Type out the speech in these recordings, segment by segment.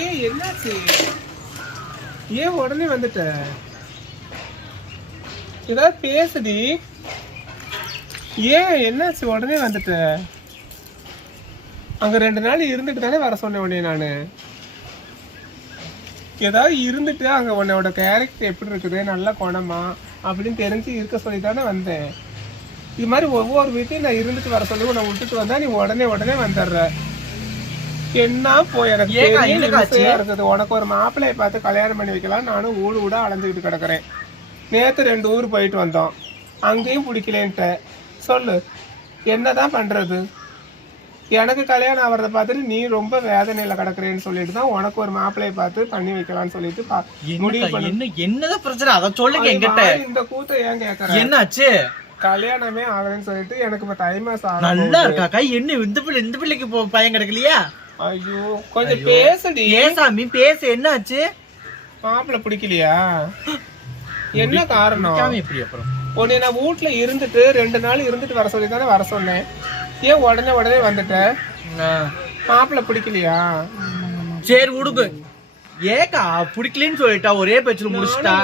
ஏய் என்னாச்சு? ஏன் உடனே வந்துட்ட? ஏதாவது பேசுடி. ஏன் என்னாச்சு? உடனே வந்துட்ட. அங்க ரெண்டு நாள் இருந்துட்டு தானே வர சொன்னேன் உடனே நான். ஏதாவது இருந்துட்டு அங்க உன்னோட கேரக்டர் எப்படி இருக்குது? நல்ல குணமா? அப்படின்னு தெரிஞ்சு இருக்க சொல்லி தானே வந்தேன். இது மாதிரி ஒவ்வொரு வீட்டையும் நான் இருந்துட்டு வர சொல்லி உன்னை விட்டுட்டு வந்தா நீ உடனே உடனே வந்துடுற. என்ன போய் எனக்கு இருக்குது. உனக்கு ஒரு மாப்பிள்ளைய பார்த்து கல்யாணம் பண்ணி வைக்கலாம். நானும் ஊடு ஊட அலைஞ்சுக்கிட்டு கிடக்குறேன். நேத்து ரெண்டு ஊர் போயிட்டு வந்தோம். அங்கேயும் பிடிக்கலேன்ட்ட. சொல்லு என்னதான் பண்றது? எனக்கு கல்யாணம் ஆகிறத பார்த்துட்டு நீ ரொம்ப வேதனையில கிடக்குறேன்னு சொல்லிட்டு தான் உனக்கு ஒரு மாப்பிள்ளைய பார்த்து பண்ணி வைக்கலாம்னு சொல்லிட்டு முடிவு பண்ணி. என்ன என்னதான் பிரச்சனை? அத சொல்லுங்க என்கிட்ட. இந்த கூத்த ஏன் கேக்குற? என்னாச்சு? கல்யாணமே ஆகலன்னு சொல்லிட்டு எனக்கு இப்ப தை மாசம் நல்லா இருக்காக்கா என்ன இந்த பிள்ளை இந்த பிள்ளைக்கு பையன் கிடைக்கலையா? ஐயோ கொஞ்சம் பேசுடி. ஏன் சாமி பேசு என்னாச்சு? மாப்பிள்ளை பிடிக்கலையா? என்ன காரணம்? சாமி எப்படி அப்புறம்? உன்னை நான் வீட்ல இருந்துட்டு ரெண்டு நாள் இருந்துட்டு வர சொல்லி தானே வர சொன்னேன். ஏன் உடனே உடனே வந்துட்ட? ஆ. மாப்பிள்ளை பிடிக்கலையா? சரி விடுங்க ஏக்கா பிடிக்கலன்னு சொல்லிட்டா ஒரே பேச்சுல முடிச்சிட்டா.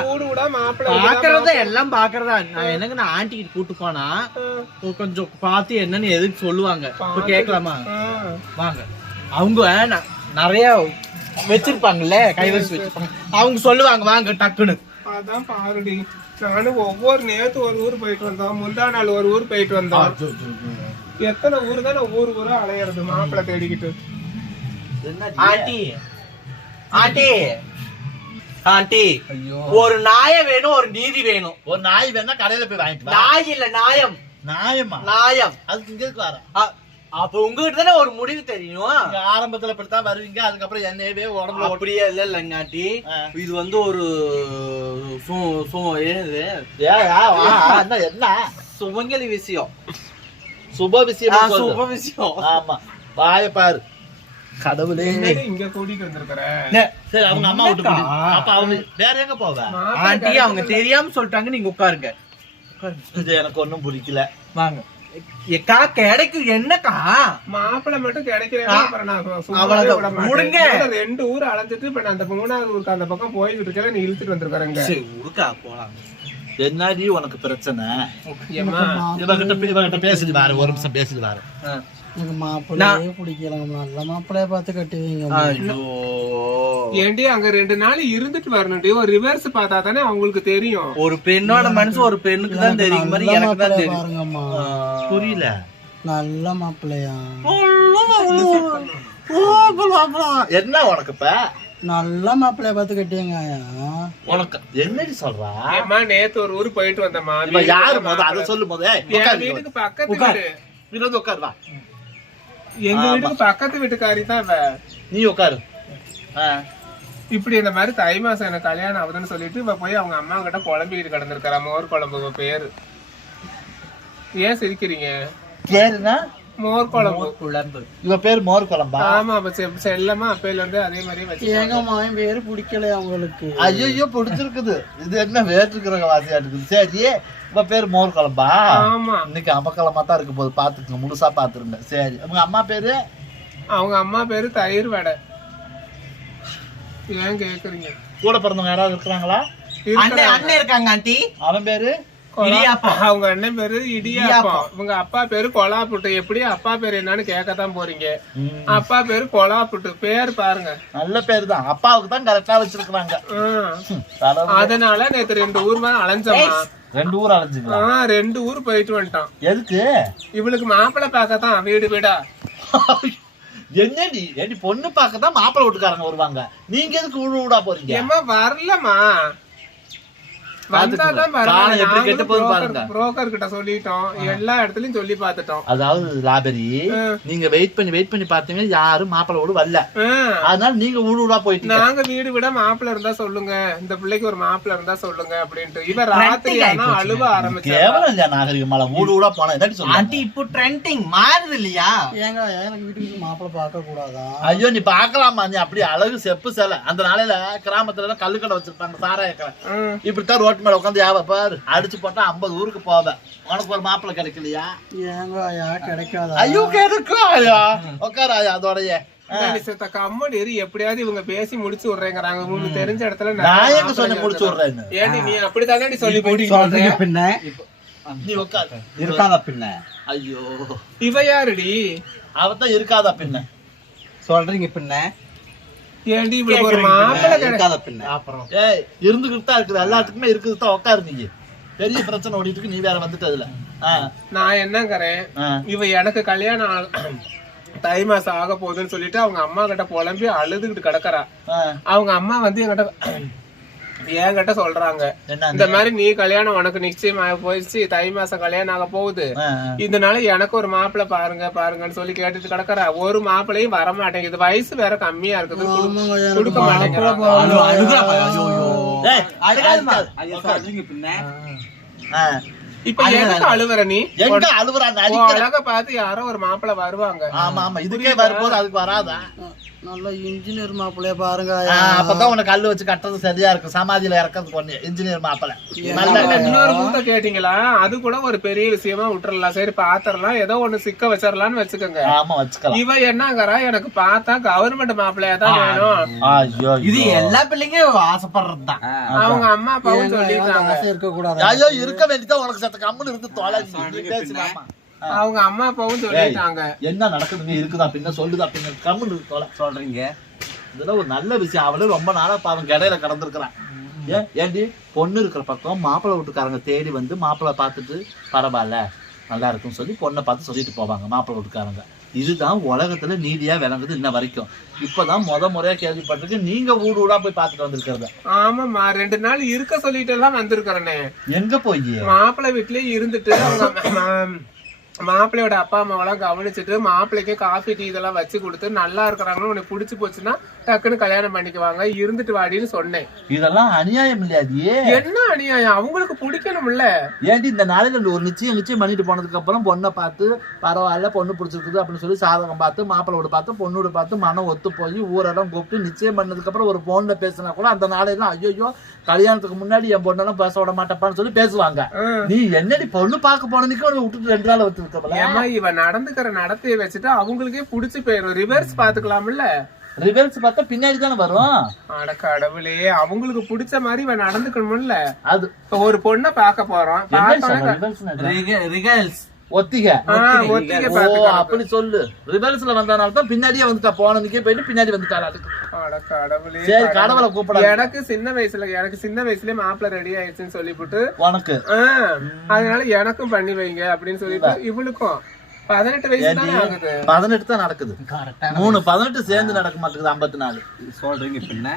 பாக்குறதா எல்லாம் பாக்குறதா? நான் என்னங்க நான் ஆண்டி கிட்ட கூட்டு போனா கொஞ்சம் பார்த்து என்னன்னு எதுக்கு சொல்லுவாங்க? கேட்கலாமா? வாங்க. அவங்க நிறைய வச்சிருப்பாங்கல்ல கைவரிசை வச்சிருப்பாங்க. அவங்க சொல்லுவாங்க வாங்க டக்குன்னு. அதான் பாருடி. நானும் ஒவ்வொரு நேத்து ஒரு ஊர் போயிட்டு வந்தோம். முந்தா நாள் ஒரு ஊர் போயிட்டு வந்தோம். எத்தனை ஊர் தான் நான் ஊர் ஊரா அலையிறது மாப்பிள்ளை தேடிக்கிட்டு. ஆண்டி. ஆண்டி. ஆண்டி. ஒரு நாய வேணும் ஒரு நீதி வேணும். ஒரு நாய் வேணா கடையில போய் வாங்கிட்டு வா. நாய் இல்ல நாயம். நாயமா நாயம். அதுக்கு இங்க இருக்கு அப்ப உங்ககிட்ட தானே ஒரு முடிவு தெரியும். ஆரம்பத்துல இப்படித்தான் வருவீங்க அதுக்கப்புறம் என்னையவே உடம்புல அப்படியே இல்ல இல்லங்க ஆண்டி ஆ. இது வந்து ஒரு சு- சு- என்னது? என்ன சுமங்கலி விஷயம். சுப விஷயம். சுப விஷயம். ஆமா. வாய பாரு. கடவுளே. இங்க கூட்டிட்டு வந்திருக்கிற? சரி அவங்க அம்மா விட்டு? அப்ப அவங்க வேற எங்க போவ? மாப்பிள்ளை ஆண்டி அவங்க தெரியாம சொல்லிட்டாங்க நீங்க உட்காருங்க. இது எனக்கு ஒண்ணும் பிடிக்கல வாங்க. எக்கா கிடைக்கும். என்னக்கா மாப்பிள்ளை மட்டும் கிடைக்கிறேன். முடுங்க. ரெண்டு ஊர் அலைஞ்சிட்டு இப்ப நான் அந்த மூணாவது ஊருக்கு அந்த பக்கம் போய்கிட்டு இருக்கேன். நீ இழுத்துட்டு வந்திருக்கிறேங்க சரி உருக்கா போலாம். என்னடி உனக்கு பிரச்சனை? ஏம்மா இவகிட்ட இவகிட்ட பேசிட்டு பாரு ஒரு நிமிஷம் பேசிட்டு பாரு எனக்கு மாப்பிள்ளையே பிடிக்கல நல்ல மாப்பிள்ளைய பார்த்து கட்டுவீங்க ஏண்டி அங்க ரெண்டு நாள் இருந்துட்டு வரணும்டி. ஒரு ரிவர்ஸ் பார்த்தா தானே அவங்களுக்கு தெரியும். ஒரு பெண்ணோட மனசு ஒரு பெண்ணுக்கு தான் தெரியும். மாதிரி நல்ல எனக்கு தான் மாப்பிள்ளைய தெரியும். பாருங்கம்மா. புரியல. நல்ல மாப்பிள்ளையா. என்ன உனக்கு இப்ப? நல்ல மாப்பிள்ளைய பார்த்து கட்டியங்க உனக்கு என்னடி சொல்றா? ஏம்மா நேத்து ஒரு ஊர் போயிட்டு வந்தம்மா. இப்ப யாரு முத? அதை சொல்லு முத வீட்டுக்கு பக்கத்து. வீடு. உட்காரு வா. எங்க. வீட்டுக்கு பக்கத்து வீட்டுக்காரி தான் இவ. நீ உட்காரு. இப்படி இந்த மாதிரி தை மாசம் எனக்கு கல்யாணம் ஆகுதுன்னு சொல்லிட்டு இவ போய் அவங்க அம்மா கிட்ட குழம்பிக்கிட்டு கிடந்திருக்கிறா. மோர் குழம்பு பேரு. ஏன் சிரிக்கிறீங்க? பேருனா மோர் குழம்பு. குழம்பு. இவ பேர் மோர் குழம்பா? ஆமா அப்ப செ- செல்லமா அப்பையில இருந்து அதே மாதிரி வச்சு எங்க மாவன் பேரு பிடிக்கல அவங்களுக்கு ஐயோ பிடிச்சிருக்குது. இது என்ன வேற்றுக்கிற வாசியா இருக்குது? சரி. இவ பேர் மோர் குழம்பா? ஆமா. இன்னைக்கு அமக்கலமா தான் இருக்கு போது பாத்துக்கங்க முழுசா பாத்துருங்க சரி உங்க அம்மா பேரு? அவங்க அம்மா பேரு தயிர் வடை. ஏன் கேக்குறீங்க? கூட பிறந்தவங்க யாராவது இருக்கிறாங்களா? அண்ணன் அண்ணன் இருக்காங்க ஆண்டி. அவன் பேரு? கொலா-. அவங்க அண்ணன் பேரு இடியாப்பம் இடியாப்பம். இவங்க அப்பா பேரு கொலாப்புட்டு. எப்படி அப்பா பேரு என்னன்னு கேட்கத்தான் போறீங்க. அப்பா பேரு கொலாப்புட்டு. பேர் பாருங்க. நல்ல பேர் தான் அப்பாவுக்கு தான் கரெக்டா வச்சிருக்காங்க. அதனால நேத்து ரெண்டு ஊர் மேல அலைஞ்சோமா ரெண்டு ஊர் அலைஞ்சுக்கலாம். ஆ, ரெண்டு ஊர் போயிட்டு வந்துட்டான் எதுக்கு? இவளுக்கு மாப்பிள்ளை பார்க்கத்தான் வீடு வீடா. என்னடி? ஏடி பொண்ணு பார்க்க தான் மாப்பிள்ளை வீட்டுக்காரங்க வருவாங்க. நீங்க எதுக்கு ஊடு ஊடா போறீங்க? ஏம்மா வரலமா வந்தாதான் காலம் எப்படி கெட்டு போகுது பாருங்க. புரோக்கர் கிட்ட சொல்லிட்டோம். எல்லா இடத்துலயும் சொல்லி பார்த்துட்டோம். அதாவது லாபரி நீங்க வெயிட் பண்ணி வெயிட் பண்ணி பார்த்தீங்க யாரும் மாப்பிள்ளை வீடு வரல. அதனால நீங்க ஊடு ஊடா போயிட்டீங்க. நாங்க வீடு விட மாப்பிள்ளை இருந்தா சொல்லுங்க. இந்த பிள்ளைக்கு ஒரு மாப்பிள்ளை இருந்தா சொல்லுங்க அப்படின்ட்டு. இவ ராத்திரி ஆனா அழுவ ஆரம்பிச்சா. கேவலம் இல்லையா நாகரிகமால? ஊடு ஊடா போனா என்னடி சொல்ல ஆண்டி இப்போ ட்ரெண்டிங் மாறுது இல்லையா? ஏங்க எனக்கு வீட்டுக்கு மாப்பிள்ளை பார்க்க கூடாதா? ஐயோ நீ பார்க்கலாமா? நீ அப்படி அழகு செப்பு சேலை. அந்த நாளையில கிராமத்துல எல்லாம் கல்லு கடை வச்சிருப்பாங்க சாராய கடை. இப்படித்தான் ரோட்டு மேல உட்காந்து யாவ பாரு. அடிச்சு போட்டா ஐம்பது ஊருக்கு போவேன் உனக்கு ஒரு மாப்பிள்ளை கிடைக்கலையா? ஏங்க ஐயா கிடைக்காதா ஐயோ கிடைக்கும் ஐயா உட்காரு ஐயா அதோடய எரி எப்படியாவது இவங்க பேசி முடிச்சு விடுறேங்கிறாங்க. உங்களுக்கு தெரிஞ்ச இடத்துல நான் எங்க சொன்னேன் முடிச்சு. விடுறேன்னு? ஏண்டி நீ அப்படித்தானடி சொல்லி போட்டு சொல்றீங்க பின்ன? நீ உட்காரு. இருக்காதா பின்ன? ஐயோ. இவ யாருடி? இருக்காதா பின்ன? சொல்றீங்க பின்ன? ஏண்டி இவளுக்கு ஒரு மாப்பிள்ளை கிடை- இருக்காதா பின்ன. அப்புறம். ஏய் இருந்துகிட்டு தான் இருக்குது. எல்லாத்துக்குமே இருக்குது தான் உட்காரு நீ பெரிய பிரச்சனை ஓடிட்டு இருக்கு. நீ வேற வந்துட்டு அதுல. நான் என்னங்கிறேன். இவ எனக்கு கல்யாணம் தை மாசம் ஆக போகுதுன்னு சொல்லிட்டு அவங்க அம்மா கிட்ட புலம்பி அழுதுகிட்டு கிடக்குறா. அவங்க அம்மா வந்து என்கிட்ட என்கிட்ட சொல்றாங்க. இந்த மாதிரி நீ கல்யாணம் உனக்கு நிச்சயம் ஆக போயிடுச்சு. தை மாசம் கல்யாணம் ஆக போகுது. இதனால எனக்கு ஒரு மாப்பிள்ளை பாருங்க பாருங்கன்னு சொல்லி கேட்டுட்டு கிடக்குறா. ஒரு மாப்பிள்ளையும் வர மாட்டேங்குது. வயசு வேற கம்மியா இருக்குது. குடு- கொடுக்க ஆ. இப்ப எதுக்கு அழுவுற நீ? எங்க உன் அடிக்கிற அழக பார்த்து யாரோ ஒரு மாப்பிள்ளை வருவாங்க. ஆமா ஆமா. இதுக்கே வரும்போது அதுக்கு வராதா? நல்ல இன்ஜினியர் மாப்பிள்ளைய பாருங்க. அப்பதான் உனக்கு கல்லு வச்சு கட்டுறது சரியா இருக்கும். சமாதியில இறக்கிறது பொண்ணு இன்ஜினியர் மாப்பிள்ள. இன்னொரு கூத்த கேட்டீங்களா? அது கூட ஒரு பெரிய விஷயமா விட்டுறலாம். சரி பாத்திரலாம். ஏதோ ஒண்ணு சிக்க வச்சிடலாம்னு வச்சுக்கோங்க. ஆமா வச்சுக்கலாம். இவ என்னங்கறா எனக்கு பார்த்தா கவர்மெண்ட் மாப்பிள்ளையா தான் வேணும். ஐயோ இது எல்லா பிள்ளைங்க ஆசைப்படுறதுதான் அவங்க அம்மா அப்பாவும் சொல்லிருக்காங்க இருக்க கூடாது ஐயோ இருக்க வேண்டியதான் உனக்கு சத்த கம்முன்னு இருந்து தொலை அவங்க அம்மா அப்பாவும் சொல்லிட்டாங்க. என்ன நடக்குதுங்க இருக்குதா பின்ன சொல்லுதா பின்ன கம்முன்னு தொலை சொல்றீங்க. இதெல்லாம் ஒரு நல்ல விஷயம். அவளே ரொம்ப நாளா பாவம் இடையில கடந்திருக்கிறான். ஏன் ஏண்டி? பொண்ணு இருக்கிற பக்கம் மாப்பிள்ளை வீட்டுக்காரங்க தேடி வந்து மாப்பிள்ளை பார்த்துட்டு பரவாயில்ல நல்லா இருக்கும்னு சொல்லி பொண்ணை பார்த்து சொல்லிட்டு போவாங்க மாப்பிள்ளை வீட்டுக்காரங்க. இதுதான் உலகத்துல நீதியா விளங்குது இன்ன வரைக்கும். இப்பதான் முத முறையா கேள்விப்பட்டிருக்கு நீங்க ஊடு ஊடா போய் பார்த்துட்டு வந்திருக்கிறத. ஆமாம்மா ரெண்டு நாள் இருக்க சொல்லிட்டு எல்லாம் வந்திருக்கிறேனே. எங்க போய்? மாப்பிள்ளை வீட்லயே இருந்துட்டு மாப்பிள்ளையோட அப்பா அம்மாவெல்லாம் கவனிச்சுட்டு மாப்பிள்ளைக்கு காஃபி டீ இதெல்லாம் வச்சு கொடுத்து நல்லா இருக்கிறாங்களோ உனக்கு பிடிச்சி போச்சுன்னா டக்குன்னு கல்யாணம் பண்ணிக்குவாங்க. இருந்துட்டு வாடின்னு சொன்னேன். இதெல்லாம் அநியாயம் இல்லையாதியே என்ன அநியாயம்? அவங்களுக்கு பிடிக்கணும்ல. ஏன்டி இந்த நாளையில ஒரு நிச்சயம் நிச்சயம் பண்ணிட்டு போனதுக்கு அப்புறம் பொண்ணை பார்த்து பரவாயில்ல பொண்ணு பிடிச்சிருக்குது அப்படின்னு சொல்லி சாதகம் பார்த்து மாப்பிள்ளோட பார்த்து பொண்ணோட பார்த்து மனம் ஒத்து போய் ஊரெல்லாம் கூப்பிட்டு நிச்சயம் பண்ணதுக்கு அப்புறம் ஒரு போன்ல பேசினா கூட அந்த நாளையெல்லாம் ஐயோ கல்யாணத்துக்கு முன்னாடி என் பொண்ணெல்லாம் பேச விட மாட்டேப்பான்னு சொல்லி பேசுவாங்க. நீ என்னடி பொண்ணு பார்க்க போனதுக்கு உனக்கு விட்டுட்டு ரெண்டு நாள் வச்சு இருக்கல ஏமா இவ நடந்துக்கிற நடத்தைய வச்சுட்டு அவங்களுக்கே புடிச்சு போயிரும். ரிவர்ஸ் பாத்துக்கலாம்ல ரிவர்ஸ் பார்த்தா பின்னாடி தானே வரும். அட கடவுளே அவங்களுக்கு பிடிச்ச மாதிரி நடந்துக்கணும்ல. அது. இப்ப ஒரு பொண்ணை பார்க்க போறோம். ரிகல்ஸ். ஒத்திகை. அப்படி சொல்லு. ரிவர்ஸ்ல வந்தனால தான் பின்னாடியே வந்துட்டா. போனதுக்கே போயிட்டு பின்னாடி வந்துட்டாள் அதுக்கு. அட கடவுளே சரி கடவுளை. கூப்பிட எனக்கு சின்ன வயசுல எனக்கு சின்ன வயசுலயே மாப்பிள்ளை ரெடி ஆயிடுச்சுன்னு சொல்லிவிட்டு உனக்கு. அதனால எனக்கும் பண்ணி வைங்க அப்படின்னு சொல்லிட்டு இவளுக்கும். பதினெட்டு வயசு தானே ஆகுது. பதினெட்டு தான் நடக்குது. மூணு பதினெட்டு சேர்ந்து நடக்க மாட்டேங்குது ஐம்பத்தி நாலு. சொல்றீங்க பின்ன.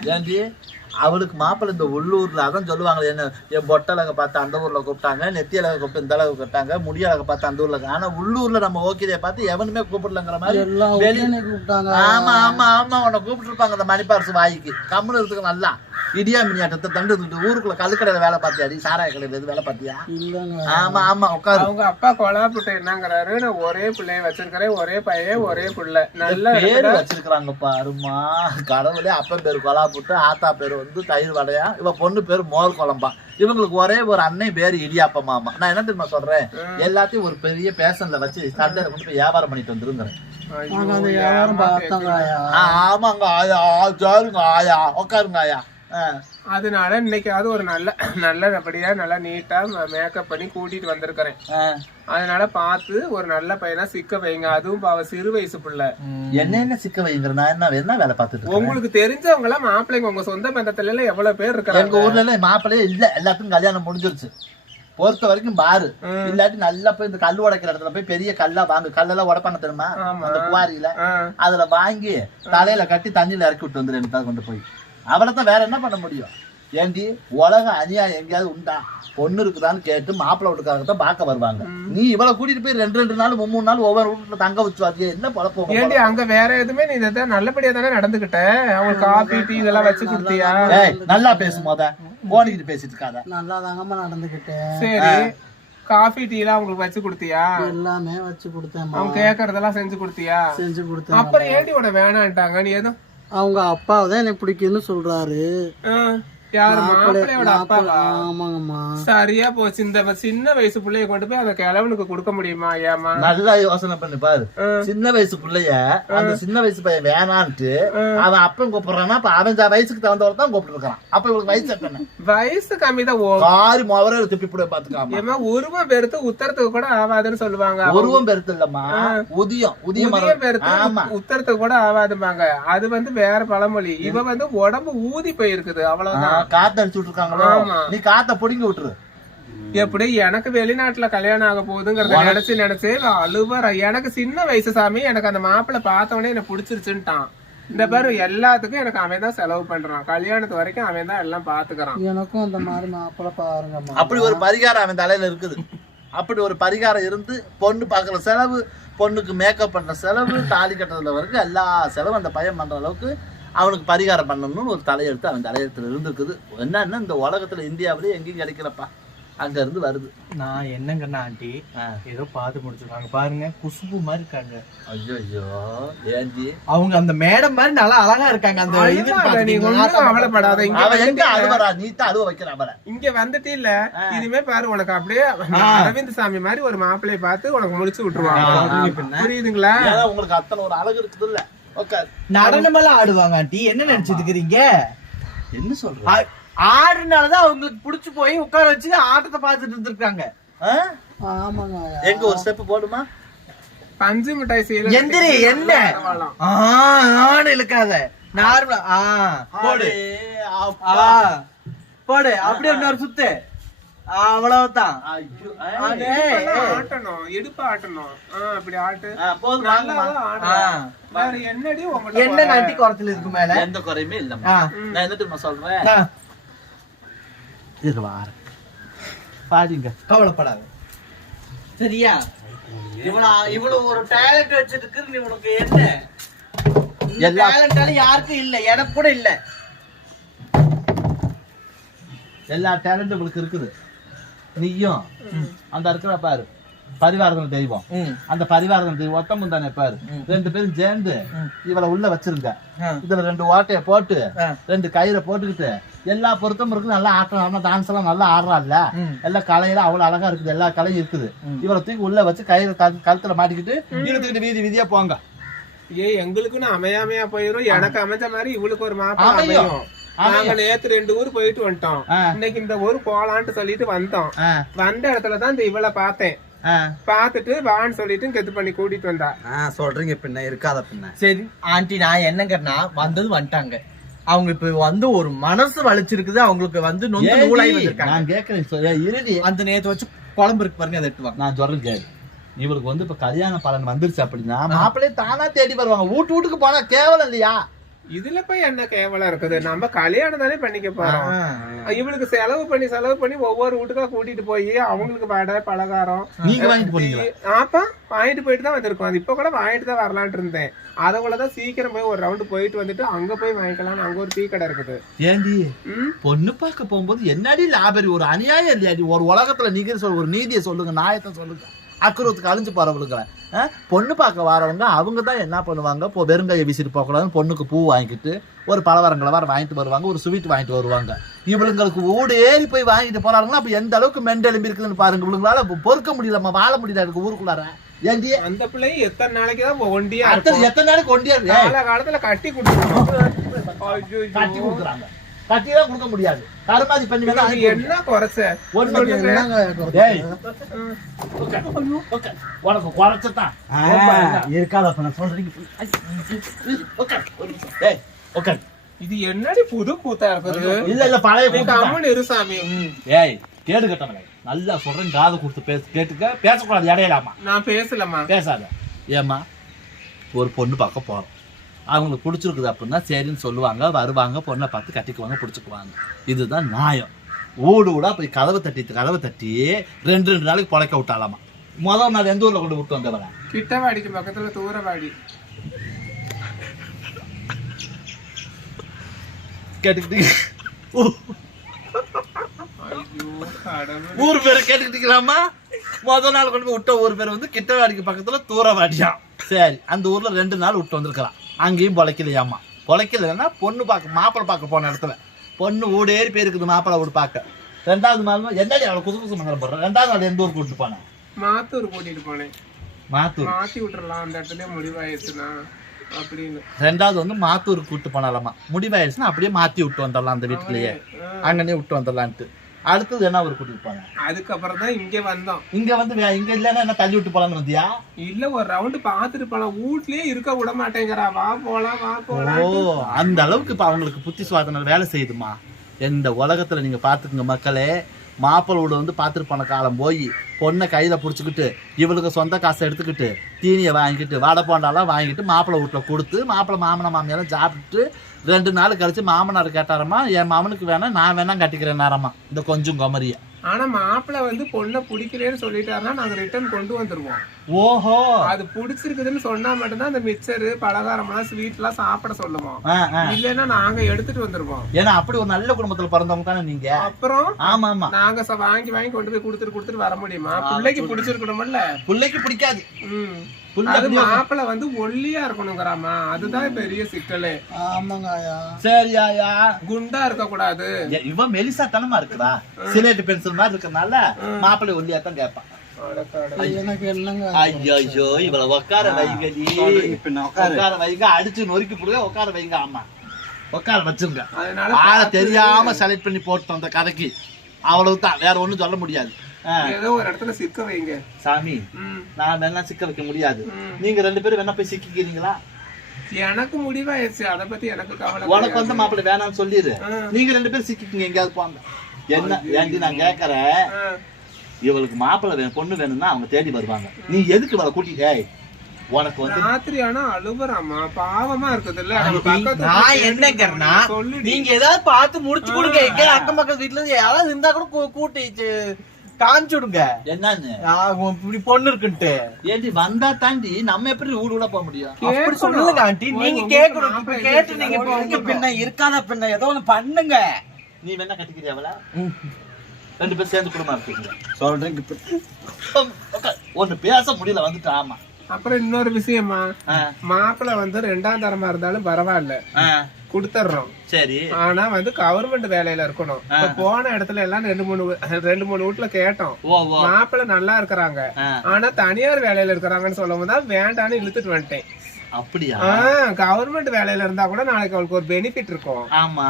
அவளுக்கு மாப்பிள்ளை இந்த உள்ளூர்ல அதான் சொல்லுவாங்க என்ன என் பொட்டலக பார்த்து அந்த ஊர்ல கூப்பிட்டாங்க நெத்தி அழக கூப்பிட்டு இந்த அளவுக்கு கூப்பிட்டாங்க முடி அழக பார்த்து அந்த ஊர்ல ஆனா உள்ளூர்ல நம்ம ஓகே பார்த்து எவனுமே கூப்பிடலங்கிற மாதிரி ஆமா ஆமா ஆமா உன்னை கூப்பிட்டு இருப்பாங்க அந்த மணிப்பாரசு வாய்க்கு. கம்முன்னு இருக்கிறதுக்கு நல்லா. இடியா மினியாட்டத்தை தண்டு தூக்கிட்டு ஊருக்குள்ள கல்லுக்கடையில வேலை பார்த்தியாடி சாராய கடையில எது வேலை பார்த்தியா? ஆமா ஆமா உட்காரு. அவங்க அப்பா கொலா புட்டு என்னங்கிறாரு? நான் ஒரே பிள்ளைய வச்சிருக்கிறேன் ஒரே பையன் ஒரே புள்ள. நல்ல பேரு இடத்துல வச்சிருக்காங்க பாருமா கடவுளே அப்பன் பேரு கொலா புட்டு ஆத்தா பேரு வந்து தயிர் வடையா? இவ பொண்ணு பேரு மோர் குழம்பா. இவங்களுக்கு ஒரே ஒரு அண்ணன் பேரு இடியாப்ப மாமா. நான் என்ன தெரியுமா சொல்றேன்? எல்லாத்தையும் ஒரு பெரிய பேஷன்ல வச்சு சண்டையில கொண்டு போய் வியாபாரம் பண்ணிட்டு வந்துருங்கிறேன். ஆமாங்க ஆயா. ஆ, சாருங்க ஆயா. உட்காருங்க ஆயா. அதனால இன்னைக்காவது ஒரு நல்ல நல்லபடியா நல்லா நீட்டா மேக்கப் பண்ணி கூட்டிட்டு வந்திருக்கிறேன். அதனால பார்த்து ஒரு நல்ல பையனா சிக்க வைங்க. அதுவும் பாவ சிறு வயசு பிள்ளை. என்ன என்ன சிக்க வைங்கிற? நான் என்ன என்ன வேலை பார்த்துட்டு? உங்களுக்கு தெரிஞ்சவங்க எல்லாம் மாப்பிள்ளைங்க? உங்க சொந்த பந்தத்துல எல்லாம் எவ்வளவு பேர் எங்க இருக்கிறாங்க ஊர்ல எல்லாம் மாப்பிள்ளையே இல்ல. எல்லாத்துக்கும் கல்யாணம் முடிஞ்சிருச்சு. பொறுத்த வரைக்கும் பாரு. இல்லாட்டி நல்லா போய் இந்த கல் உடைக்கிற இடத்துல போய் பெரிய கல்லா வாங்கு. கல்லெல்லாம் உடைப்பாங்க தெரியுமா. அந்த குவாரியில. அதுல வாங்கி தலையில கட்டி தண்ணியில இறக்கி விட்டு வந்துரு கொண்டு போய். அவளை தான் வேற என்ன பண்ண முடியும்? ஏண்டி உலக அநியாயம் எங்கேயாவது உண்டா? பொண்ணு இருக்குதான்னு கேட்டு மாப்பிள்ளை வீட்டுக்காரங்க தான் பார்க்க வருவாங்க. நீ இவளை கூட்டிட்டு போய் ரெண்டு ரெண்டு நாள் மூணு நாள் ஒவ்வொரு வீட்டுல தங்க வச்சு அது என்ன பழப்போம் ஏண்டி அங்க வேற எதுவுமே நீ நல்லபடியா தானே நடந்துகிட்ட? அவங்களுக்கு காபி டீ இதெல்லாம் வச்சு கொடுத்தியா? ஏய் நல்லா பேசும் போத போனிக்கிட்டு பேசிட்டு இருக்காத. நல்லா தாங்கம்மா நடந்துக்கிட்டேன் சரி காஃபி டீ எல்லாம் அவங்களுக்கு வச்சு கொடுத்தியா? எல்லாமே வச்சு கொடுத்தேம்மா. அவங்க கேக்குறதெல்லாம் செஞ்சு கொடுத்தியா? செஞ்சு கொடுத்தேன் அப்புறம் ஏண்டி உட வேணான்ட்டாங்க? நீ எதுவும் அவங்க அப்பாவை தான் என்னை பிடிக்கும்னு சொல்றாரு. ஆமாங்கம்மா. சரியா போச்சு. இந்த சின்ன வயசு பிள்ளைய கொண்டு போய் அந்த கிழவனுக்கு கொடுக்க முடியுமா ஏமா நல்லா யோசனை பண்ணி பாரு. சின்ன வயசு பிள்ளைய அந்த சின்ன வயசு பையன் வேணான்ட்டு அவன் அப்பன் கூப்பிடுறான்னா அப்ப அவன் வயசுக்கு தகுந்தவரை தான் கூப்பிட்டு இருக்கான் அப்ப இவளுக்கு வயசு எத்தனை? வயசு கம்மி தான். காரி முவர திருப்பி போட பாத்துக்காம. ஏமா உருவம் பெருத்து உத்தரத்துக்கு கூட ஆவாதுன்னு சொல்லுவாங்க. உருவம் பெருத்து இல்லம்மா. உதியம் உதியம். பெருத்து ஆமா. உத்தரத்துக்கு கூட ஆவாதுமாங்க அது வந்து வேற பழமொழி. இவ வந்து உடம்பு ஊதி போயிருக்குது. அவ்வளவுதான். காத்து அடிச்சு விட்டுருக்காங்களோ. நீ காத்த புடுங்கி விட்டுரு. எப்படி? எனக்கு வெளிநாட்டுல கல்யாணம் ஆக போகுதுங்கிறத நினைச்சு நினைச்சு அழுவற. எனக்கு சின்ன வயசு சாமி எனக்கு அந்த மாப்பிள்ளை பார்த்த உடனே எனக்கு பிடிச்சிருச்சுன்ட்டான். இந்த பாரு எல்லாத்துக்கும் எனக்கு அவன் தான் செலவு பண்றான். கல்யாணத்து வரைக்கும் அவன் தான் எல்லாம் பாத்துக்கிறான். எனக்கும் அந்த மாதிரி மாப்பிள்ளை பாருங்கம்மா அப்படி ஒரு பரிகாரம் அவன் தலையில இருக்குது. அப்படி ஒரு பரிகாரம் இருந்து பொண்ணு பார்க்குற செலவு பொண்ணுக்கு மேக்கப் பண்ற செலவு தாலி கட்டுறதுல வரைக்கும் எல்லா செலவும் அந்த பையன் பண்ற அளவுக்கு அவனுக்கு பரிகாரம் பண்ணணும்னு ஒரு தலையெழுத்து அவன் தலையெழுத்துல இருந்திருக்குது. என்னன்னா இந்த உலகத்துல இந்தியாவிலே எங்கேயும் கிடைக்கலப்பா. அங்க இருந்து வருது. நான் என்னங்கண்ணா ஆண்டி. ஏதோ பார்த்து முடிச்சிருக்காங்க. பாருங்க குசுபு மாதிரி இருக்காங்க. ஐயோ ஐயோ ஏண்டி? அவங்க அந்த மேடம் மாதிரி நல்லா அழகா இருக்காங்க. அந்த இது நீ கவலைப்படாத இங்க எங்க வந்துட்டீல. அழுவறா நீத்தா அழுவ வைக்கிறான் அவளை. இங்க வந்துட்டு இல்ல. இனிமே பாரு உனக்கு அப்படியே அரவிந்த் சாமி மாதிரி ஒரு மாப்பிள்ளைய பார்த்து உனக்கு முடிச்சு விட்டுருவாங்க. புரியுதுங்களா? உங்களுக்கு அத்தனை ஒரு அழகு இருக்குது இல்ல ஓகே நடனமெல்லாம் ஆடுவாங்க ஆண்டி. என்ன நினைச்சிட்டு இருக்கிறீங்க என்ன சொல்ற ஆடுனாலதான் அவங்களுக்கு புடிச்சு போய் உட்கார வச்சு ஆட்டத்தை பார்த்துட்டு இருந்திருக்காங்க. ஆ? ஆமாங்க. எங்க ஒரு ஸ்டெப் போடுமா? பஞ்சு மிட்டாய் சீல எந்திரி என்ன? ஆ, ஆன்னு இழுக்காத. நார்மலா ஆ போடு. போடு. அப்படியே இன்னொரு சுத்து. அவ்வளவுதான். ஆட்டணும் இடுப்பு ஆட்டணும். ஆ, அப்படி ஆட்டு. என்னடி உங்கள்ட்ட என்ன நட்டி குறத்துல இருக்கு மேல. எந்த குறையுமே இல்லம்மா. ஆ. நான் என்ன தெரியுமா சொல்றேன்? ஆ, இரு வாரேன் பாடிங்க கவலைப்படாத. சரியா? இவ்வளவு இவ்வளவு ஒரு டேலண்ட் வச்சிருக்கு உனக்கு என்ன? எல்லா- டேலண்டால யாருக்கும் இல்ல. எனக்கு கூட இல்ல. எல்லா டேலண்டும் உங்களுக்கு இருக்குது. நீயும். அந்த இருக்கிற பாரு. பரிவாரதன தெய்வம். அந்த பரிவாரதன தெய்வம் ஒத்தமும் தானே பாரு. ரெண்டு பேரும் சேர்ந்து இவளை உள்ள வச்சிருங்க. இதுல ரெண்டு ஓட்டைய போட்டு. ரெண்டு கயிறை போட்டுக்கிட்டு எல்லா பொருத்தமும் இருக்கு நல்லா ஆட்டம் நல்லா டான்ஸ் எல்லாம் நல்லா ஆடுறாள்ல. எல்லா கலையில அவ்வளவு அழகா இருக்குது. எல்லா கலையும் இருக்குது. இவளை தூக்கி உள்ள வச்சு கயிறு கழு- கழுத்துல மாட்டிக்கிட்டு இழுத்துக்கிட்டு வீதி வீதியா போங்க. ஏ எங்களுக்குன்னு அமையாமையா போயிரும். எனக்கு அமைஞ்ச மாதிரி இவளுக்கு ஒரு மாப்பிள்ளை அமையும். நாங்க நேத்து ரெண்டு ஊர் போயிட்டு வந்துட்டோம். இன்னைக்கு இந்த ஊர் போலான்ட்டு சொல்லிட்டு வந்தோம். வந்த இடத்துல தான் இந்த இவளை பார்த்தேன். ஆ. பார்த்துட்டு வான்னு சொல்லிட்டு கெத்து பண்ணி கூட்டிட்டு வந்தா. சொல்றீங்க பின்ன இருக்காத பின்ன. சரி ஆண்டி நான் என்னங்கன்னா வந்தது வந்துட்டாங்க. அவங்க இப்ப வந்து ஒரு மனசு வலிச்சிருக்குது. அவங்களுக்கு வந்து நொந்து நூலாகி வந்திருக்காங்க. நான் கேக்குறேன் சொ- இறுதி அந்த நேத்து வச்சு குழம்பு இருக்கு பாருங்க அதை எடுத்து வாங்க நான் சொல்றேன் கேளு. இவளுக்கு வந்து இப்ப கல்யாண பலன் வந்துருச்சு அப்படின்னா மாப்பிள்ளையே தானா தேடி வருவாங்க. வீட்டு வீட்டுக்கு போனா கேவலம் இல்லையா? இதுல போய் என்ன கேவலம் இருக்குது? நம்ம கல்யாணம் தானே பண்ணிக்க போறோம். இவளுக்கு செலவு பண்ணி செலவு பண்ணி ஒவ்வொரு வீட்டுக்கா கூட்டிட்டு போய் அவங்களுக்கு வடை பலகாரம் ஆப்பா வாங்கிட்டு போயிட்டு தான் வந்திருக்கோம். அது இப்ப கூட வாங்கிட்டு தான் வரலான்ட்டு இருந்தேன். அதோட சீக்கிரம் போய் ஒரு ரவுண்டு போயிட்டு வந்துட்டு அங்க போய் வாங்கிக்கலாம்னு அங்க ஒரு டீ கடை இருக்குது. ஏண்டி? பொண்ணு பார்க்க போகும்போது என்னடி லாபரி? ஒரு அநியாயம் இல்லையாடி? ஒரு உலகத்துல நீங்க சொல்ல ஒரு நீதியை சொல்லுங்க நியாயத்தை சொல்லுங்க. அக்குறத்துக்கு அழிஞ்சு போறவங்களுக்குல பொண்ணு பார்க்க வரவங்க அவங்க தான் என்ன பண்ணுவாங்க? இப்போ வெறுங்கையை வீசிட்டு போகக்கூடாதுன்னு பொண்ணுக்கு பூ வாங்கிட்டு ஒரு பலவரங்களை வர வாங்கிட்டு வருவாங்க ஒரு ஸ்வீட் வாங்கிட்டு வருவாங்க. இவளுங்களுக்கு ஊடு ஏறி போய் வாங்கிட்டு போறாங்கன்னா அப்ப எந்த அளவுக்கு மெண்டெலும்பி இருக்குதுன்னு பாருங்க. இவளுங்களால பொறுக்க முடியலம்மா வாழ முடியல எனக்கு ஊருக்குள்ளார. அந்த பிள்ளையும் எத்தனை நாளைக்கு தான் ஒண்டியா எத்தனை நாளைக்கு கால காலத்துல கட்டி கொடுத்துருவோம் கட்டி கொடுக்குறாங்க. கட்டி தான் கொடுக்க முடியாது. கருமாதி பண்ணி வேணா. என்ன குறைச்ச. உனக்கு குறைச்சதான் இருக்காத சொல்றீங்க. ஏய், உட்கார். இது என்னடி புது கூத்தா இருக்குது? இல்ல இல்ல பழைய கூட்டம் தான். கம்முன்னு இரு சாமி ஏய் கேடு கட்டவனே நல்லா சொல்றேன் காது கொடுத்து பேச கேட்டுக்க. பேசக்கூடாது இடையிலாமா நான் பேசலம்மா. பேசாத. ஏம்மா ஒரு பொண்ணு பார்க்க போறோம். அவங்களுக்கு பிடிச்சிருக்குது அப்படின்னா சரின்னு சொல்லுவாங்க வருவாங்க பொண்ணை பார்த்து கட்டிக்குவாங்க பிடிச்சிக்குவாங்க. இதுதான் நியாயம். ஊடு ஊடா போய் கதவை தட்டி கதவை தட்டி ரெண்டு ரெண்டு நாளைக்கு பொழைக்க விட்டாலாமா முதல் நாள் எந்த ஊர்ல கொண்டு விட்டு வந்தவரை கிட்டவாடிக்கு பக்கத்துல தூரவாடி கேட்டுக்கிட்டு ஐயோ கடவுளே. ஊர் பேரை கேட்டுக்கிட்டீங்களாமா முதல் நாள் கொண்டு போய் விட்ட ஊர் பேர் வந்து கிட்டவாடிக்கு பக்கத்துல தூரவாடியாம் சரி அந்த ஊர்ல ரெண்டு நாள் விட்டு வந்திருக்கிறான் அங்கேயும் பொழைக்கலையாமா பொழைக்கலைன்னா பொண்ணு பார்க்க மாப்பிள்ளை பார்க்க போன இடத்துல. பொண்ணு ஊடேறி போயிருக்குது மாப்பிள்ளை வீடு பார்க்க. ரெண்டாவது நாள் என்னடி அவளை குசு குசு மங்கலம் போடுறேன் ரெண்டாவது நாள் எந்த ஊர் கூட்டிட்டு போனேன் மாத்தூர் கூட்டிட்டு போனேன். மாத்தூர். மாத்தி விட்டுறலாம் அந்த இடத்துல முடிவாயிருச்சுன்னா அப்படின்னு. ரெண்டாவது வந்து மாத்தூர் கூட்டு போனாலாமா? முடிவாயிருச்சுன்னா அப்படியே மாத்தி விட்டு வந்துடலாம் அந்த வீட்டுலயே அங்கனே விட்டு வந்துடலான்ட்டு. அடுத்தது என்ன ஊர் கூட்டிட்டு போனேன் அதுக்கப்புறம் தான் இங்க வந்தோம். இங்க வந்து இங்க இல்லைன்னா என்ன தள்ளி விட்டு போலான்னு வந்தியா இல்ல ஒரு ரவுண்டு பாத்துட்டு போலாம். வீட்லயே இருக்க விட மாட்டேங்கிறா. வா போலாம் வா போலாம் ஓ அந்த அளவுக்கு இப்ப அவங்களுக்கு புத்தி சுவாதனை வேலை செய்யுதுமா? இந்த உலகத்துல நீங்க பாத்துக்கங்க மக்களே மாப்பிள்ளோட வந்து பார்த்துட்டு போன காலம் போய் பொண்ணை கையில புடிச்சுக்கிட்டு இவளுக்கு சொந்த காசை எடுத்துக்கிட்டு தீனியை வாங்கிட்டு வடை போண்டாலாம் வாங்கிட்டு மாப்பிள்ளை வீட்டுல கொடுத்து மாப்பிள்ளை மாமனை மாமியாரும் சாப்பிட்டுட்டு ரெண்டு நாள் கழிச்சு மாமனார் கேட்டாரம்மா என் மாமனுக்கு வேணாம் நான் வேணாம் கட்டிக்கிறேன் நேரமா இந்த கொஞ்சம் குமரிய. ஆனா மாப்பிள்ளை வந்து பொண்ணை பிடிக்கலன்னு சொல்லிட்டாருன்னா நாங்க ரிட்டர்ன் கொண்டு வந்துருவோம். ஓஹோ. அது பிடிச்சிருக்குதுன்னு சொன்னா மட்டும்தான் அந்த மிக்சரு பலகாரம்லாம் ஸ்வீட் எல்லாம் சாப்பிட சொல்லுவோம். இல்லைன்னா நாங்க எடுத்துட்டு வந்துருவோம். ஏன்னா அப்படி ஒரு நல்ல குடும்பத்துல பிறந்தவங்க தானே நீங்க? அப்புறம் ஆமா ஆமா. நாங்க வாங்கி வாங்கி கொண்டு போய் கொடுத்துட்டு கொடுத்துட்டு வர முடியுமா? பிள்ளைக்கு பிடிச்சிருக்கணும்ல பிள்ளைக்கு பிடிக்காது. அது மாப்பிள்ளை வந்து ஒல்லியா இருக்கணுங்கிறாமா அதுதான் பெரிய சிக்கலே. ஆமாங்க ஐயா சரி ஐயா குண்டா இருக்க கூடாது இவன் மெலிசா தனமா இருக்குதா? சிலேட்டு பென்சில் மாதிரி இருக்கறனால மாப்பிள்ளை ஒல்லியா தான் கேட்பான். எனக்கு என்னங்க ஐயோ இவள உட்கார வைங்கடி. உட்கார வைங்க அடிச்சு நொறுக்கி போடுங்க உட்கார வைங்க ஆமா உட்கார வச்சுங்க அதனால ஆளை தெரியாம செலக்ட் பண்ணி போட்டோம் அந்த கதைக்கு அவ்வளவுதான் வேற ஒண்ணும் சொல்ல முடியாது. ஏதோ ஒரு இடத்துல சிக்க வைங்க. சாமி. நான் வேணா சிக்க வைக்க முடியாது. நீங்க ரெண்டு பேரும் வேணா போய் சிக்கிக்கிறீங்களா? எனக்கு முடிவாயிருச்சு அத பத்தி எனக்கு கவலை உனக்கு வந்து மாப்பிள்ளை வேணாம்னு சொல்லிடு. நீங்க ரெண்டு பேரும் சிக்கிக்கீங்க எங்கேயாவது போங்க. என்ன ஏண்டி நான் கேக்குறேன் ஆ. இவளுக்கு மாப்பிள்ளை வேணும் பொண்ணு வேணும்னா அவங்க தேடி வருவாங்க. நீ எதுக்கு இவளை கூட்டிட்டு ஏய், உனக்கு வந்து ராத்திரி ஆனா அழுவுறாமா பாவமா இருக்குது இல்ல நம்ம பக்கத்து நான் சொல்லுடி. நீங்க ஏதாவது பார்த்து முடிச்சு கொடுங்க. எங்க அக்கம் பக்கத்து வீட்டுல இருந்து யாராவது இருந்தா கூட கூ- கூட்டி சி- காமிச்சு விடுங்க. என்னன்னு? இப்படி பொண்ணு இருக்குன்ட்டு. ஏண்டி வந்தா தாண்டி நம்ம எப்படி ஊடு ஊட போக முடியும்? அப்படி. சொல்லுங்க ஆண்டி. நீங்க கேட்கணும். கேட்டு நீங்க. பின்ன இருக்காத பின்ன ஏதோ ஒண்ணு பண்ணுங்க. நீ வேணா கட்டிக்கிறியா அவள? ரெண்டு பேரும் சேர்ந்து குடும்பம் இருக்கீங்க சொல்றேன் ஒண்ணு பேச முடியல வந்துட்டு ஆமா. அப்புறம் இன்னொரு விஷயமா மாப்பிள்ளை வந்து ரெண்டாம் தரமா இருந்தாலும் பரவாயில்ல. ஆ, கொடுத்துட்றோம் சரி. ஆனா வந்து கவர்மெண்ட் வேலையில இருக்கணும். போன இடத்துல எல்லாம் ரெண்டு மூணு ரெண்டு மூணு வீட்டுல கேட்டோம். மாப்பிள்ளை நல்லா இருக்கிறாங்க. ஆனா தனியார் வேலையில இருக்கிறாங்கன்னு சொல்லும் தான் வேண்டான்னு இழுத்துட்டு வந்துட்டேன். அப்படியா? கவர்மெண்ட் வேலையில இருந்தா கூட நாளைக்கு அவளுக்கு ஒரு பெனிஃபிட் இருக்கும். ஆமா.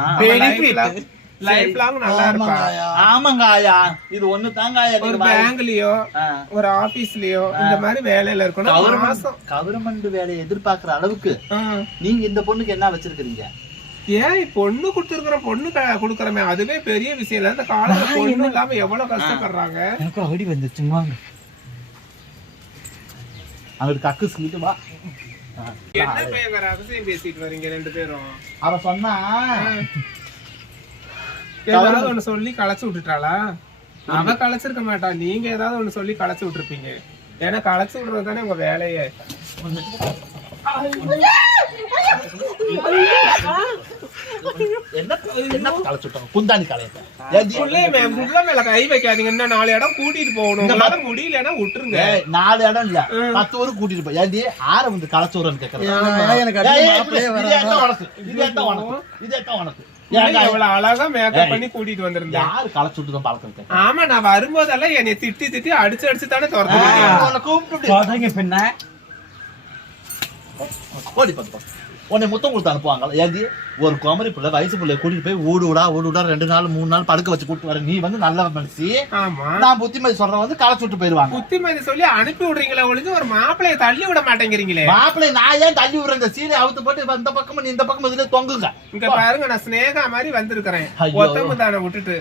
லைஃப் லாங் நல்லா இருப்பா. ஆமாங்க ஐயா ஆமாங்க ஆயா இது ஒண்ணு தாங்க ஆயா ஒரு பேங்க்லயோ. ஒரு ஆபீஸ்லயோ இந்த மாதிரி வேலையில இருக்கணும். கவர்மெண்ட் மாசம். கவர்மெண்ட் வேலையை எதிர்பார்க்கிற அளவுக்கு. நீங்க இந்த பொண்ணுக்கு என்ன வச்சிருக்கீங்க ஏன் பொண்ணு கொடுத்துருக்குறோம் பொண்ணு கொடுக்குறோமே. அதுவே பெரிய விஷயம் இல்ல. இந்த காலத்துல பொண்ணு இல்லாம எவ்வளவு கஷ்டப்படுறாங்க? எனக்கு அடி வந்துருச்சுங்க வாங்க. அங்கிட்டு கக்கு சொல்லிட்டு வா. என்ன பையங்க ரகசியம் பேசிட்டு வரீங்க ரெண்டு பேரும்? அவ சொன்னா ஏதாவது ஒண்ணு சொல்லி களைச்சு விட்டுட்டாளா? அவ களைச்சிருக்க மாட்டா. நீங்க ஏதாவது ஒண்ணு சொல்லி களைச்சு விட்டுருப்பீங்க. ஏன்னா களைச்சு விடுறது தானே உங்க வேலையே. கை வைக்காதீங்க. இன்னும் நாலு இடம் கூட்டிட்டு போகணும். முடியலன்னா விட்டுருங்க. ஏய், நாலு இடம் இல்ல. பத்து ஊருக்கு கூட்டிட்டு போய் ஏண்டி ஆற வந்து கேக்குறேன். ஐயா, எனக்கு ஏய், அடுத்த ஏய், மாப்பிள்ளையே இதே வராங்க தான் உனக்கு. இதே தான் உனக்கு. இதே தான் உனக்கு. எவ்வளவு அழகா மேக்கப் பண்ணி கூட்டிட்டு வந்திருந்தேன். யாரு களைச்சு விட்டு பழக்கம் கேட்க ஆமா நான் வரும்போதெல்லாம் என்னை திட்டி திட்டி அடிச்சு அடிச்சு தானே துரத்து கூப்பிட்டு பின்ன. உன்னை முத்தம் கொடுத்து அனுப்புவாங்க ஏந்தி ஒரு குமரி பிள்ளை வயசு பிள்ளை கூட்டிட்டு போய் ஊடு விடா ஊடு விடா ரெண்டு நாள் மூணு நாள் படுக்க வச்சு கூட்டு வர. நீ வந்து நல்ல மனுஷி. ஆமா. நான் புத்திமதி சொல்றேன் வந்து களைச்சு விட்டு போயிருவாங்க புத்திமதி சொல்லி அனுப்பி விடுறீங்களே ஒழிஞ்சு ஒரு மாப்பிளைய தள்ளி விட மாட்டேங்கிறீங்களே. மாப்பிள்ளை நான் ஏன் தள்ளி விடுறேன்? இந்த சீனை அவுத்து போட்டு இந்த பக்கமும் நீ இந்த பக்கம் இதுல தொங்குங்க. இங்க பாருங்க நான் ஸ்னேகா மாதிரி வந்திருக்கிறேன். ஐயோ. ஒத்தம தானே விட்டுட்டு.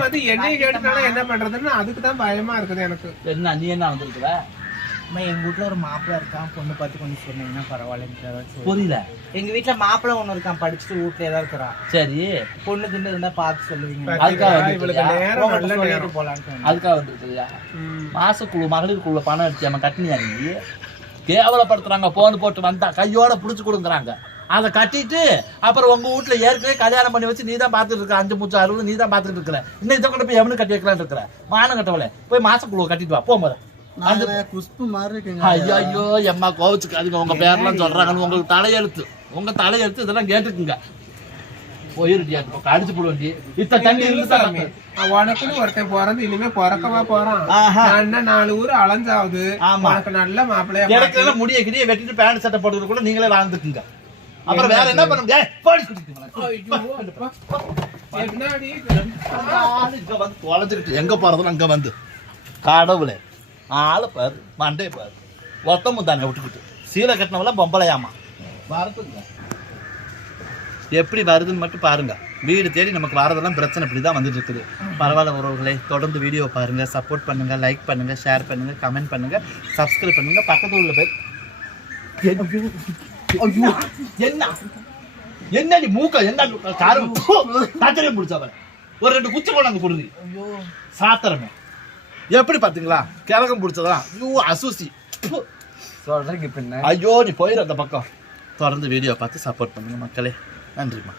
வந்து என்னைய கேட்டுனால என்ன பண்றதுன்னு அதுக்கு தான் பயமா இருக்குது எனக்கு. என்ன நீ என்ன வந்திருக்கிற? அம்மா, எங்க வீட்ல ஒரு மாப்பிள்ளை இருக்கான். பொண்ணு பார்த்து கொஞ்சம் சொன்னீங்கன்னா பரவாயில்லைன்னு. புரியல. எங்க வீட்ல மாப்பிள்ளை ஒண்ணு இருக்கான் படிச்சுட்டு வீட்ல தான் இருக்கிறான். சரி. பொண்ணு தின்னு இருந்தா பார்த்து சொல்லுவீங்க. அதுக்காக சொன்னேன். அதுக்காக வந்துருக்கியா ம். மாசக்குழு மகளிருக்குள்ள பணம் அடிச்சு அவன் கட்டினியா நீ? கேவலப்படுத்துறாங்க போன் போட்டு வந்தா கையோட புடிச்சு கொடுக்குறாங்க அதை கட்டிட்டு அப்புறம் உங்க வீட்டுல ஏற்கனவே கல்யாணம் பண்ணி வச்சு நீ தான் பாத்துட்டு இருக்க அஞ்சு மூச்சு அறுபது நீ தான் பாத்துட்டு இருக்கிற இன்னும் இதை கொண்டு போய் எவனு கட்டி வைக்கலாம்னு இருக்கிற மானம் கட்டவளே போய் மாசக்குழு கட்டிட்டு வா. போகும்போது குஷ்பு மாதிரி இருக்குங்க. ஐயோ ஐயோ எம்மா கோவச்சுக்காதீங்க. உங்க பேர்லாம் சொல்றாங்கன்னு உங்களுக்கு தலையெழுத்து. உங்க தலையெழுத்து இதெல்லாம் கேட்டுக்குங்க போயிருடி அந்த பக்கம் அடிச்சு போடுவேன்டி இத்த தண்ணி இல்ல இருந்து சாமி. உனக்குன்னு ஒருத்தன் பிறந்து இனிமே பிறக்கவா போறான். என்ன நாலு ஊர் அலைஞ்சாவது. உனக்கு நல்ல மாப்பிள்ளையா கிடைக்கிறத முடிய கிடிய வெட்டிட்டு பேண்ட் சட்டை போட்டுக்கிட்டு கூட நீங்களே வாழ்ந்துக்குங்க. அப்புறம் வேற என்ன பண்ண முடியாது எங்க போறதுன்னு அங்க வந்து. கடவுளே. ஆளை பாரு மண்டே பாரு ஒத்தமும் தானே விட்டுக்கிட்டு சீலை கட்டினவெல்லாம் பொம்பளையாமா வரதுங்க எப்படி வருதுன்னு மட்டும் பாருங்க வீடு தேடி நமக்கு வரதெல்லாம் பிரச்சனை இப்படி தான் வந்துட்டு இருக்குது பரவாயில்ல உறவுகளே தொடர்ந்து வீடியோ பாருங்க சப்போர்ட் பண்ணுங்க லைக் பண்ணுங்க ஷேர் பண்ணுங்க கமெண்ட் பண்ணுங்க சப்ஸ்கிரைப் பண்ணுங்க பக்கத்துல உள்ள பேர் ஐயோ என்ன என்னடி மூக்க என்ன காரம் தாச்சரியம் பிடிச்சவன் ஒரு ரெண்டு குச்சி போனாங்க கொடுங்க சாத்திரமே எப்படி பாத்தீங்களா? கிழக்கம் பிடிச்சதா? ஐயோ அசூசி. சொல்றீங்க பின்ன. ஐயோ நீ போயிரு அந்த பக்கம். தொடர்ந்து வீடியோ பார்த்து சப்போர்ட் பண்ணுங்க மக்களே. நன்றிம்மா.